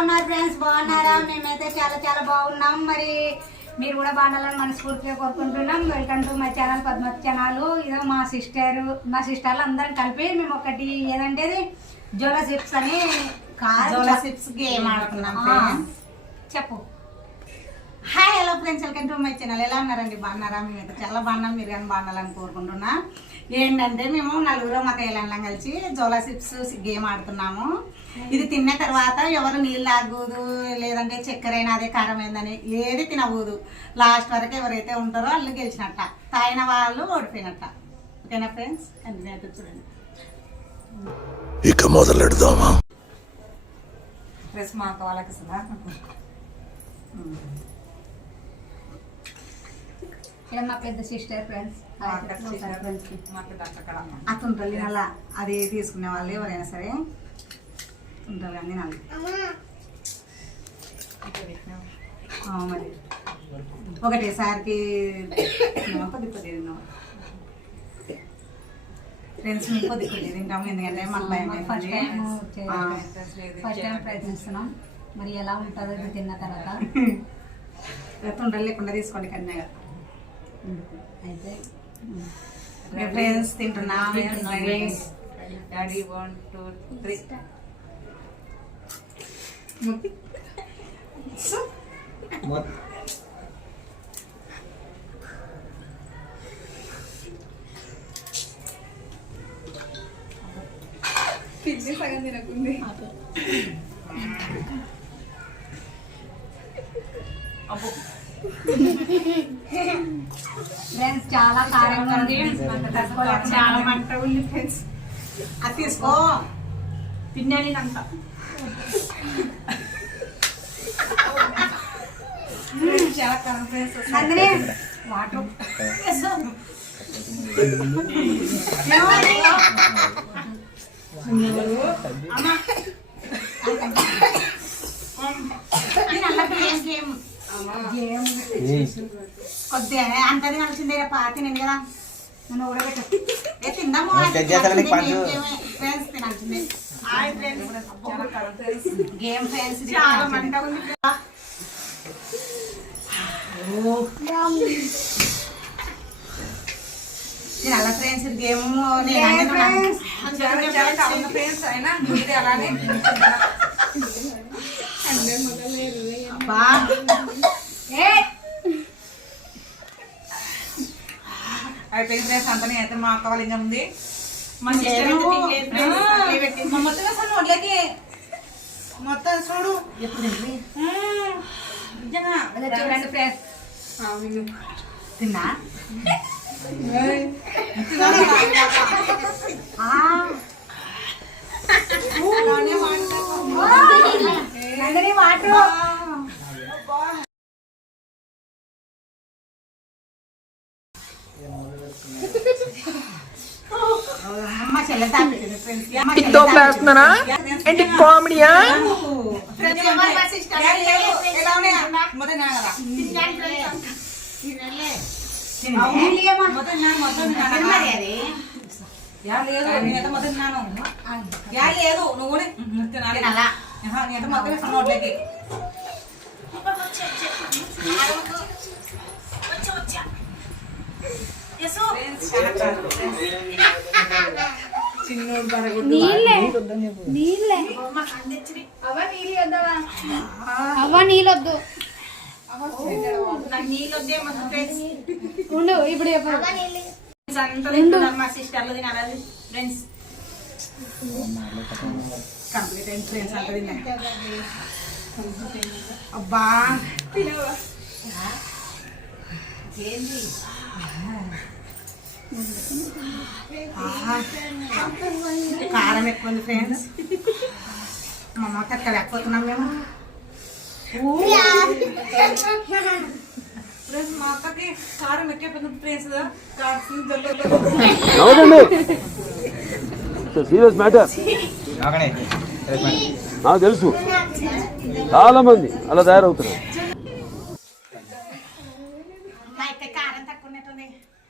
ఉన్నారు ఫ్రెండ్స్ బాగున్నారా? మేమైతే చాలా చాలా బాగున్నాం. మరి మీరు కూడా బాగుండాలని మనస్ఫూర్తిగా కోరుకుంటున్నాం. వెల్కమ్ టు మై ఛానల్ పద్మత్ ఛానల్ ఇదో మా సిస్టర్ మా సిస్టర్లు అందరం కలిపి మేము ఒకటి ఏదంటే జోలా చిప్స్ అని జోలా సిప్స్ గేమ్ ఆడుతున్నాం చెప్పు. Hi hello friends welcome to my channel ఎలా ఉన్నారండి? బాగున్నారా? మేమైతే చాలా బాగున్నాం. మీరు కానీ బాగుండాలని కోరుకుంటున్నా. ఏంటంటే మేము నలుగురు మా తేలంలో కలిసి జోలా సిప్స్ గేమ్ ఆడుతున్నాము. ఇది తిన్న తర్వాత ఎవరు నీళ్ళు తాగూదు లేదంటే చక్కెర అయినా అదే కారం అయిందని ఏది తినబోదు లాస్ట్ వరకు ఎవరైతే ఉంటారో వాళ్ళు గెలిచినట్ట. తాగిన వాళ్ళు ఓడిపోయినట్ట. ఓకేనా ఫ్రెండ్స్? చూడండి. ఇక మొదలెడదామా? డ్రెస్ మా అక్క వాళ్ళకి ఇలా మా పెద్ద సిస్టర్ ఫ్రెండ్స్ తల్లి నల్ల అది తీసుకునే వాళ్ళు ఎవరైనా సరే. ఉంటారు కానీ నాలుగు. ఆ, మరి. ఒకటేసారికి కొద్ది కొద్ది తిన్నాం ఫ్రెండ్స్ మేము కొద్ది కొద్ది తింటాము ఎందుకంటే మాకు భయం ఫస్ట్. టైం ప్రయత్నిస్తున్నాం మరి ఎలా ఉంటుందో తిన్న తర్వాత. తుండలు లేకుండా తీసుకోండి కన్యాగా అయితే ఫ్రెండ్స్ తింటున్నాం daddy one two three friends కారంగా ఉంది చాలా మంట ఉంది ఫ్రెండ్స్ అది తీసుకో తిన్నాను అంత చాలా కారం ఫ్రెండ్స్ అందుకే వాటర్ కొద్దిగా అంతది కలిసిందే పాతి నేను కదా. నన్ను ఊడబెట్టు ఏ? ఫ్రెండ్స్ తినాల్సిందే. ఫ్రెండ్స్. గేమ్ ఫ్రెండ్స్ చాలా మంట ఉంది. తినాల ఫ్రెండ్స్? Game friends? అయినా మీరే అలానే బా అయిపోయింది ఫ్రెండ్స్ అంతా అయితే మా అక్క వాళ్ళ ఇంకా ఉంది. మా సిస్టర్. మా మొత్తం అసలు నోట్లోకి మొత్తం చూడు. నిజంగా. చూడండి ఫ్రెండ్స్ తిన్నా? వాటర్ తిను మరి అది. యా లేదు, నువ్వు తినాలి. మొత్తం నోట్లోకి. ఫ్రెండ్స్, చాలా కారం. నీళ్ళే నీళ్ళే అవ్వ నీళ్ళొద్దు. ఉండు ఇప్పుడు మా సిస్టర్లు తినాలి ఫ్రెండ్స్. కంప్లీట్ అయింది ఫ్రెండ్స్ అంతా తిన్నా. అబ్బా. ఆహా. కారం ఎక్కువ ఉంది ఫ్రెండ్స్. మా అక్కడ లేకపోతున్నాం మేము. ఫ్రెండ్స్, మా అక్కకి కారం ఫ్రెండ్స్. Serious matter. నాకు తెలుసు. చాలా మంది అలా తయారవుతున్నారు. కారం తక్కువ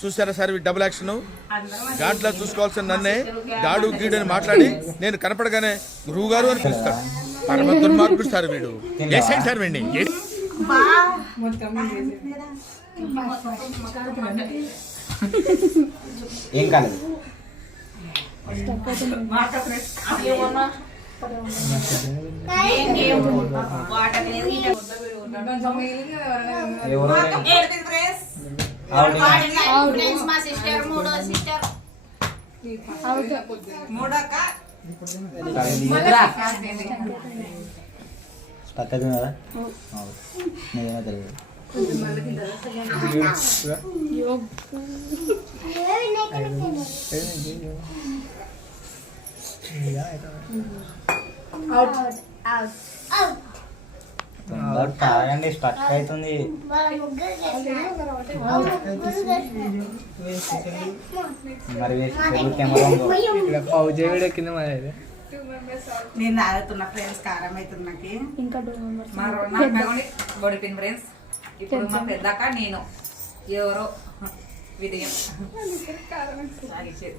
చూసారా సార్ డబుల్ యాక్షన్ దాంట్లో చూసుకోవాల్సిన నన్నే దాడు గీడు అని మాట్లాడి నేను కనపడగానే గురువు గారు అని పిలుస్తాడు పరమ దుర్మార్గుడు సార్ వీడు. ఏ సైడ్ సార్ వీడిని. ఏ- కాలేదు. వాటర్ ఫ్రెండ్స్ ఆవిడ ఫ్రెండ్స్ మా సిస్టర్ మూడో సిస్టర్ మూడోక స్టక్ అవుతున్నారా నేనేమో తెలియదు తొందర తాగండి స్టక్ అవుతుంది. మరి కెమెరా ఉందో? నేను తాగుతున్నా ఫ్రెండ్స్ కారం అవుతుంది నాకు. మా రెండు ఓడిపోయింది ఫ్రెండ్స్. ఇప్పుడు మా పెద్దక్క నేను ఎవరో విజయం. సాగిచ్చేది.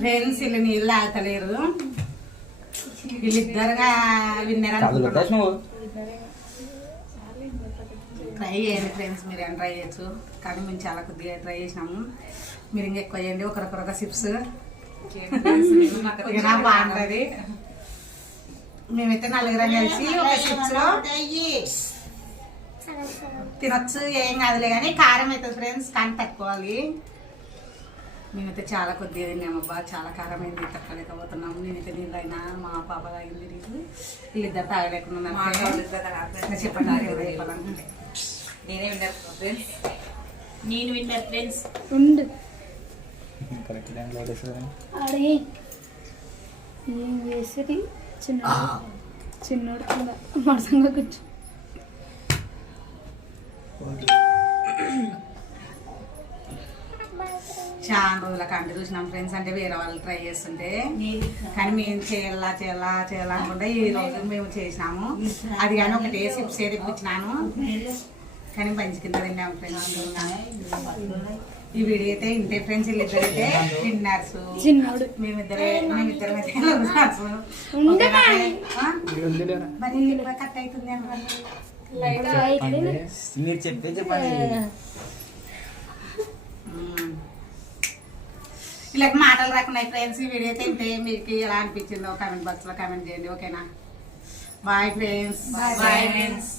ఫ్రెండ్స్ వీళ్ళు నీళ్ళు తాగుతలేరు. వీళ్ళిద్దరుగా విన్నర్ ట్రై చేయండి ఫ్రెండ్స్ మీరు ఏం ట్రై చేయొచ్చు. కానీ మేము చాలా కొద్దిగా ట్రై చేసినాము. మీరు ఇంకా ఎక్కువ చేయండి. ఒకరికొరొక సిప్స్ బాగుంటుంది. మేమైతే నలుగురం కలిసి ఒక సిప్స్లో తినొచ్చు ఏం కాదులే కానీ కారం అవుతుంది ఫ్రెండ్స్ కానీ తక్కువాలి మేమైతే చాలా కొద్దిగా తిన్నామబ్బా చాలా కారం అయింది తక్కలేకపోతున్నాము నేనైతే నీళ్ళైనా మా పాప తాగింది నీళ్ళు వీళ్ళిద్దరు తాగలేకుండా. చెప్పండి నేనే విన్నారు ఫ్రెండ్స్. నేను విన్నర్ ఫ్రెండ్స్. ఉండు. అడిగి ఏం చేసేది? చిన్నోడు. చిన్నోడు కింద మరసంగా కూర్చో. చాలా రోజుల కంటి చూసినాం ఫ్రెండ్స్ అంటే వేరే వాళ్ళు ట్రై చేస్తుంటే. కానీ మేము చేయాలా చేయాలా చేయాలా అనుకుంటే ఈ రోజు మేము చేసినాము. అది కానీ ఒకటే సిప్స్ ఏది ఇప్పించినాను కానీ మంచి కింద తిన్నాము ఫ్రెండ్స్ ఈ వీడియో అయితే ఇంతే ఫ్రెండ్స్ వీళ్ళిద్దరైతే విన్నర్స్. మేమిద్దరే మేమిద్దరం అయితే? మరి. కట్ అవుతుంది మీరు చెప్పే చెప్పండి. ఇలాంటి మాటలు రాకుండా ఫ్రెండ్స్ ఈ వీడియో అయితే మీకు ఎలా అనిపించిందో కామెంట్ బాక్స్లో కామెంట్ చేయండి ఓకేనా? Bye friends bye friends